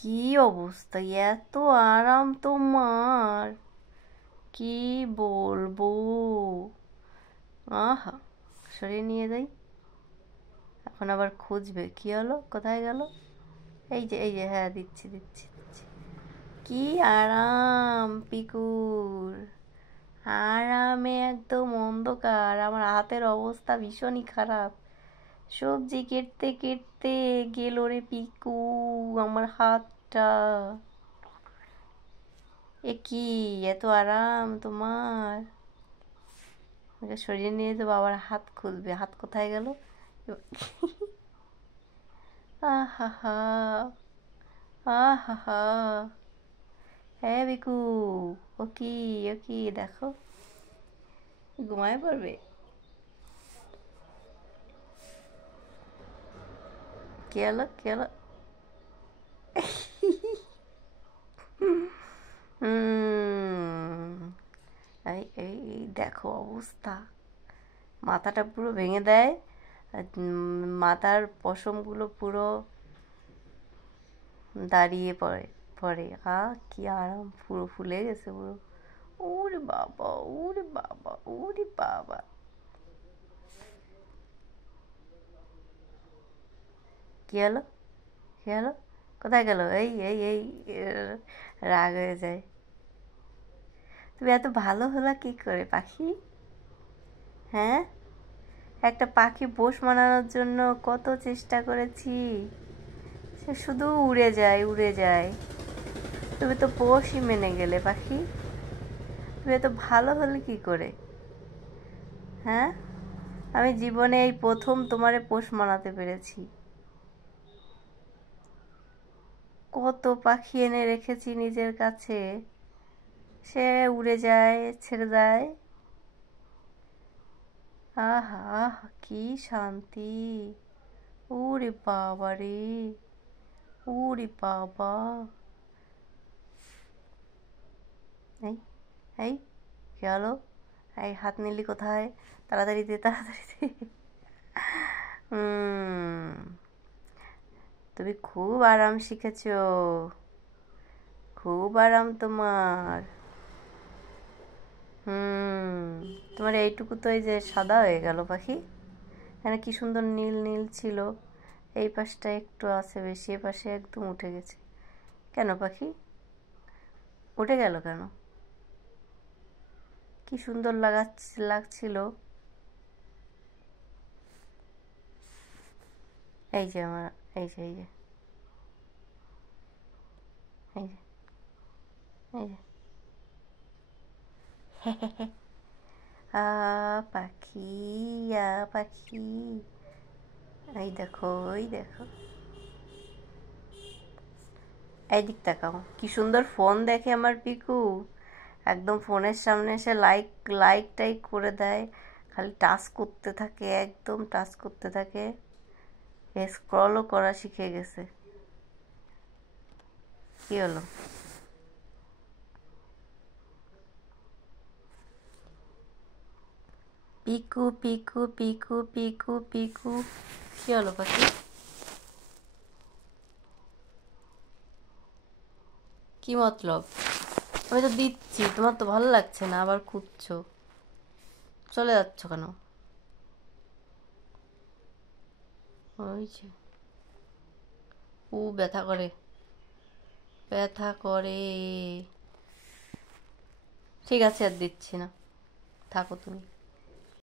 কি অবস্থা, এত আরাম তোমার, কি বলবো। আহা, সরিয়ে নিয়ে যাই। এখন আবার খুঁজবে, কি হলো, কোথায় গেল। এই যে হ্যাঁ, দিচ্ছি দিচ্ছি দিচ্ছি। কি আরাম পিকুর, আরামে একদম অন্ধকার। আমার হাতের অবস্থা ভীষণই খারাপ, সবজি কেটতে কেটতে গেল রে পিকু আমার হাতটা। এ কি, এত আরাম তোমার। আমাকে সরিয়ে নিয়ে তো বাবার হাত খুঁজবে, হাত কোথায় গেল। আহা হা, আহা হা। হ্যাঁ বিকু, ও কি, ও কি, দেখো ঘুমায় পড়বে। কে এলো, কে এলো। এই এই এই দেখো অবস্থা, মাথাটা পুরো ভেঙে দেয়। আর মাথার পশমগুলো পুরো দাঁড়িয়ে পড়ে পড়ে। কি আরাম, পুরো ফুলে গেছে পুরো। ওরে বাবা, ওরে বাবা, ওরে বাবা। কি হলো, কি হলো, কোথায় গেল। এই রাগ হয়ে যায়। তুমি এত ভালো হলা কি করে পাখি, হ্যাঁ। একটা পাখি পোষ মানানোর জন্য কত চেষ্টা করেছি, সে শুধু উড়ে যায় উড়ে যায়। তুমি তো পোষই মেনে গেলে পাখি, তুমি এত ভালো হলে কি করে, হ্যাঁ। আমি জীবনে এই প্রথম তোমারে পোষ মানাতে পেরেছি। কত পাখি এনে রেখেছি নিজের কাছে, সে উড়ে যায়, ছেড়ে দেয়। আহা আহা, কি শান্তি। ওরে বাবা রে, ওরে বাবা। এই এই গেল, এই হাত নিলি কোথায়, তাড়াতাড়ি দে তাড়াতাড়ি দে। তুমি খুব আরাম শিখেছো, খুব আরাম তোমার। তোমার এইটুকু তো এই যে সাদা হয়ে গেল পাখি, এখানে কি সুন্দর নীল নীল ছিল, এই পাশটা একটু আছে বেশি, এ পাশে একদম উঠে গেছে। কেন পাখি, উঠে গেল কেন। কি সুন্দর লাগছিল। এই যে আমার, এই যে এই যে এই যে এই যে পাখি, পাখি। এই দেখো, এই দেখো, এই দিক তাকাও, কি সুন্দর ফোন দেখে আমার পিকু। একদম ফোনের সামনে এসে লাইক লাইক টাইক করে দেয়, খালি টাচ করতে থাকে, একদম টাচ করতে থাকে। স্ক্রলও করা শিখে গেছে। কি হলো, পিকু পিকু পিকু পিকু পিকু। কি হলো পাখি, কি মতলব। আমি তো দিচ্ছি, তোমার তো ভালো লাগছে না, আবার খুঁজছো, চলে যাচ্ছ কেন। ওই যে, ব্যথা করে, ব্যথা করে। ঠিক আছে, আর দিচ্ছি না, থাকো তুমি।